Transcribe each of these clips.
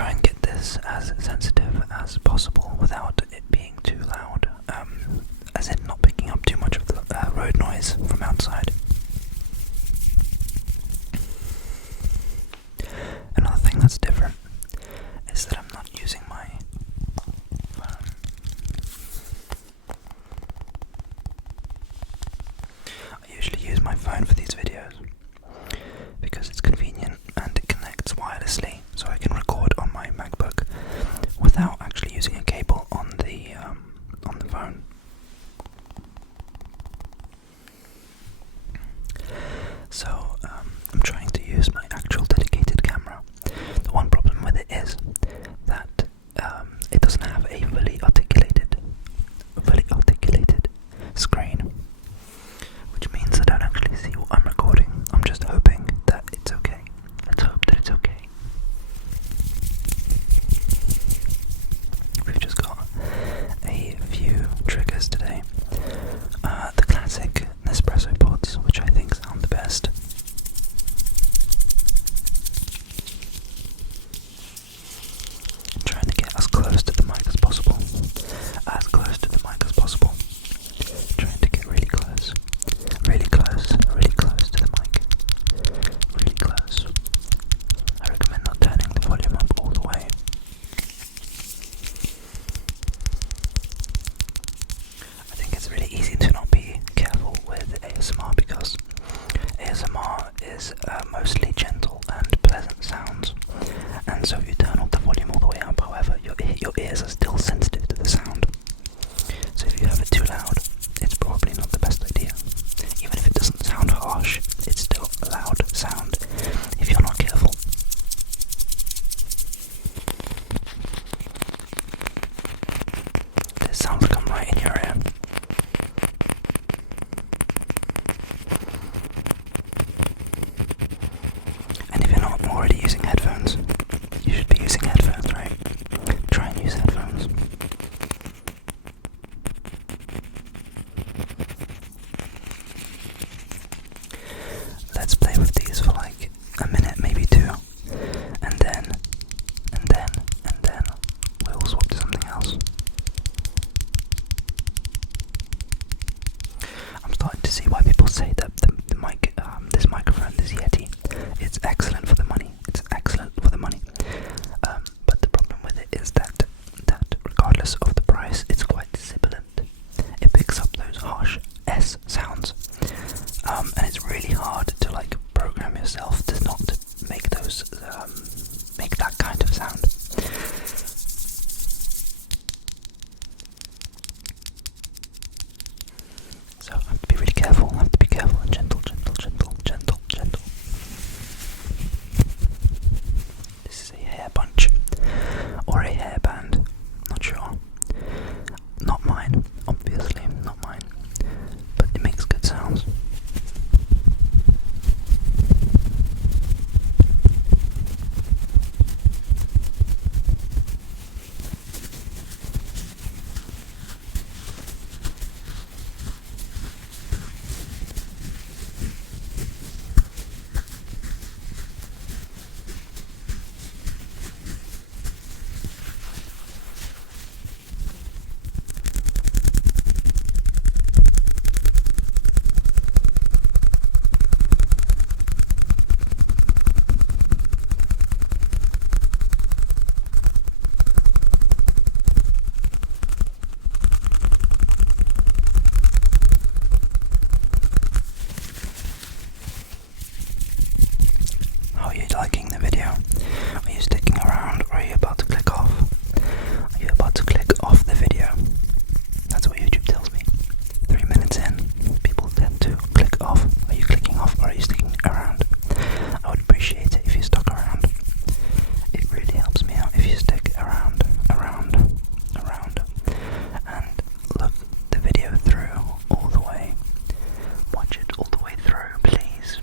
try and get this as sensitive as possible without it being too loud, as in not picking up too much of the road noise from outside. Another thing that's different is that I'm not using my phone. I usually use my phone for these videos because it's convenient and it connects wirelessly, so I can record on my MacBook without actually using a cable on the phone. So I'm trying to use my actual dedicated camera. The one problem with it is that it doesn't have a fully articulated screen, which means I don't actually see what I'm recording. I'm just hoping that it's okay. Let's hope that it's okay. We've just got a few triggers today. The classic Nespresso pods, which I think sound the best. I'm trying to get as close to the mic as possible. As close to the mic as possible. Trying to get really close. Really close. Really close to the mic. Really close. I recommend not turning the volume up all the way. I think it's really easy to not be careful with ASMR because ASMR is mostly gentle and pleasant sounds, and so if you turn up the volume all the way up, however, your ears are still sensitive to the sound. So if you have it too loud, it's probably not the best idea. Even if it doesn't sound harsh, it's still a loud sound if you're not careful. This sounds like I'm right in your ear. And if you're not already using headphones, you should be using headphones, right? Try and use headphones. Let's play with these for like a minute, maybe two, and then we'll swap to something else. I'm starting to see why people say that the mic, this microphone, this Yeti, it's excellent for the money. It's excellent for the money. But the problem with it is that regardless of the price, it's quite sibilant. It picks up those harsh S sounds, and it's really hard to like program yourself to not make those make that kind of sound. So I have to be really careful. I have to be careful and gentle. This is a hair bunch or a hairband. Not sure. Not mine, obviously, not mine. But it makes good sounds. Are you liking the video? Are you sticking around, or are you about to click off? Are you about to click off the video? That's what YouTube tells me. 3 minutes in, people tend to click off. Are you clicking off, or are you sticking around? I would appreciate it if you stuck around. It really helps me out if you stick around, and look the video through all the way. Watch it all the way through, please.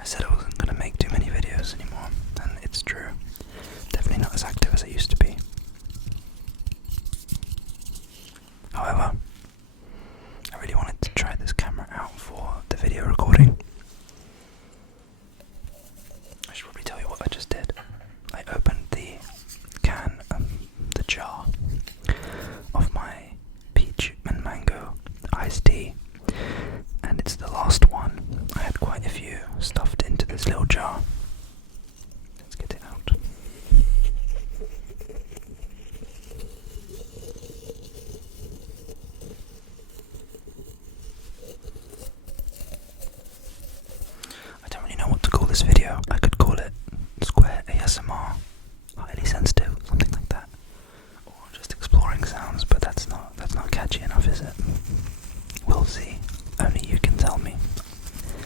I said I wasn't going to make too many videos anymore, and it's true. Definitely not as active as I used to be. However, I really wanted to try this camera out for the video recording. stuffed into this little jar. Let's get it out. I don't really know what to call this video. I could call it Square ASMR, highly sensitive, something like that, or just exploring sounds. But that's not catchy enough, is it? We'll see. Only you can tell me.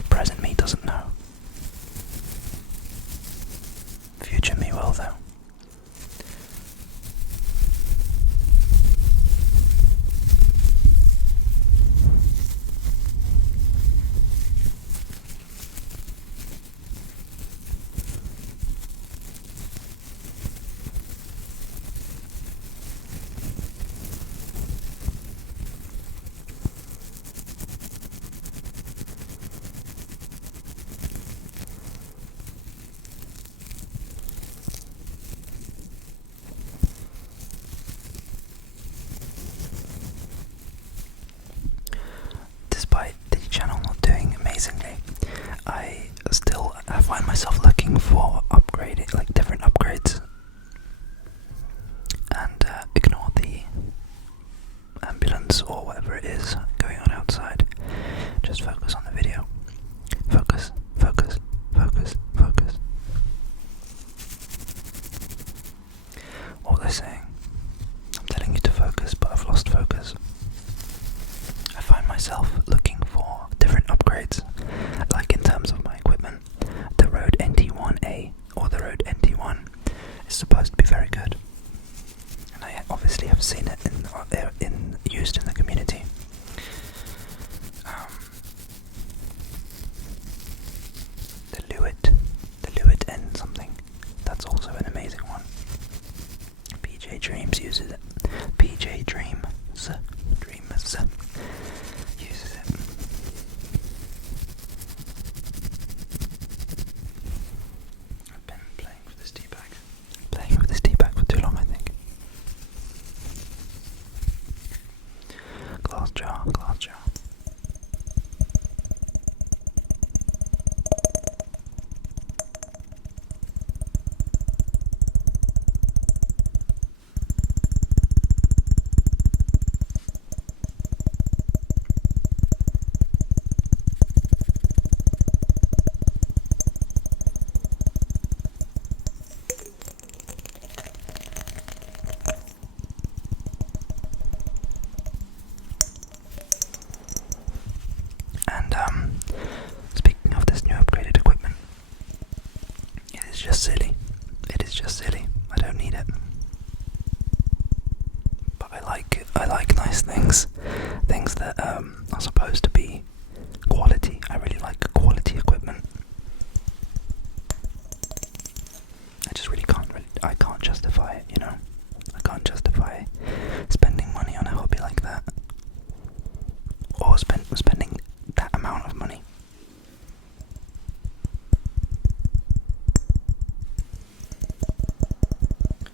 Present me doesn't know. Future me will, though. Despite the channel not doing amazingly, I find myself looking for upgrading, like different upgrades, and ignore the ambulance or whatever it is going on outside. Just focus on the video. Focus, focus, focus, focus. What was I saying? I'm telling you to focus, but I've lost focus. I find myself looking for different upgrades, like in terms of my equipment. The Rode NT1A or the Rode NT1 is supposed to be very good, and I obviously have seen it used in the community. The Lewitt N something, that's also an amazing one. PJ Dreams uses it. PJ Dreams uses it. I've been playing with this tea bag for too long, I think. Glass jar. Speaking of this new upgraded equipment, it is just silly. I don't need it. But I like nice things that are supposed to be quality. I really like quality equipment. I can't justify it, you know. I can't justify spending money on a hobby like that, or spending that amount of money.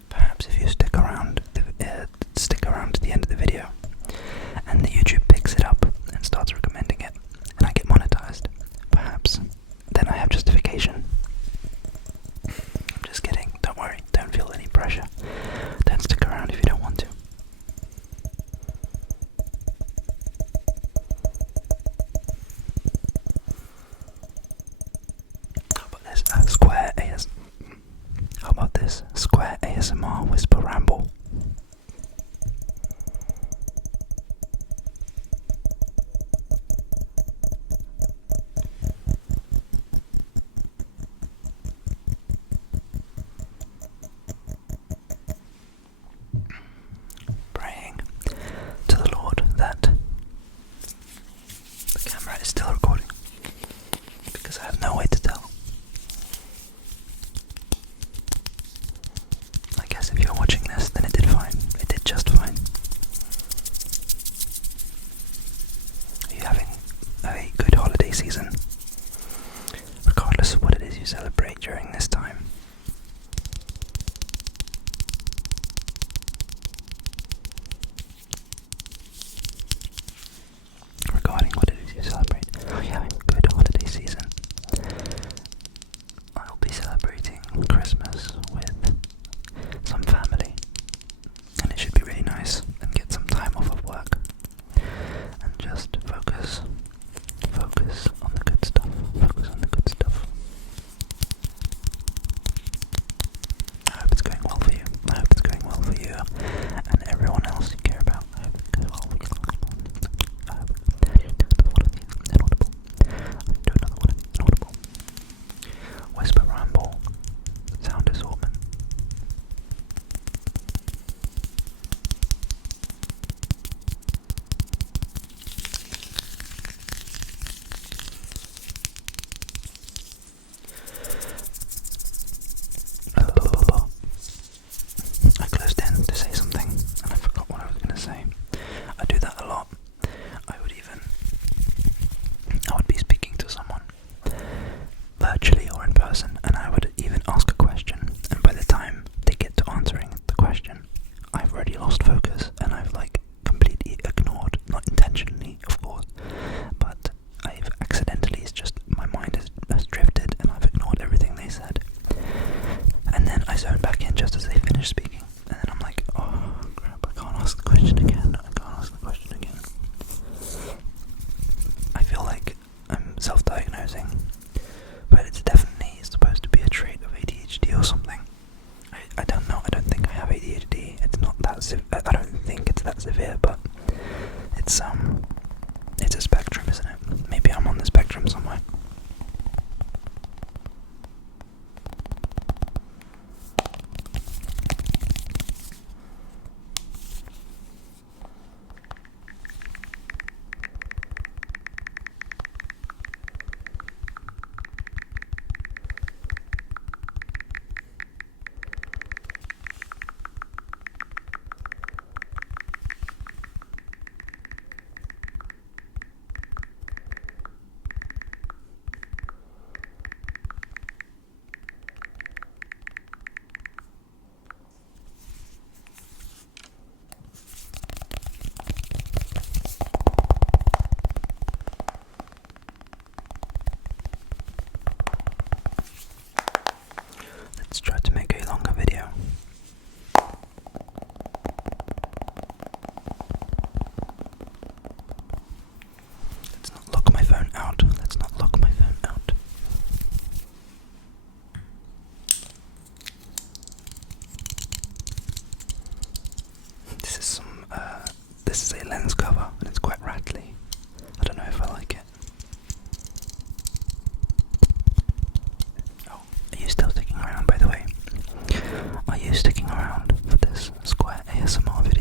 Perhaps if you stick around to the end of the video, and the YouTube picks it up and starts recommending it, and I get monetized, perhaps then I have justification. I'm just kidding. Don't worry. Don't feel any pressure. Don't stick around if you don't want to. How about this Square ASMR Whisper Ramble? you sticking around for this Square ASMR video?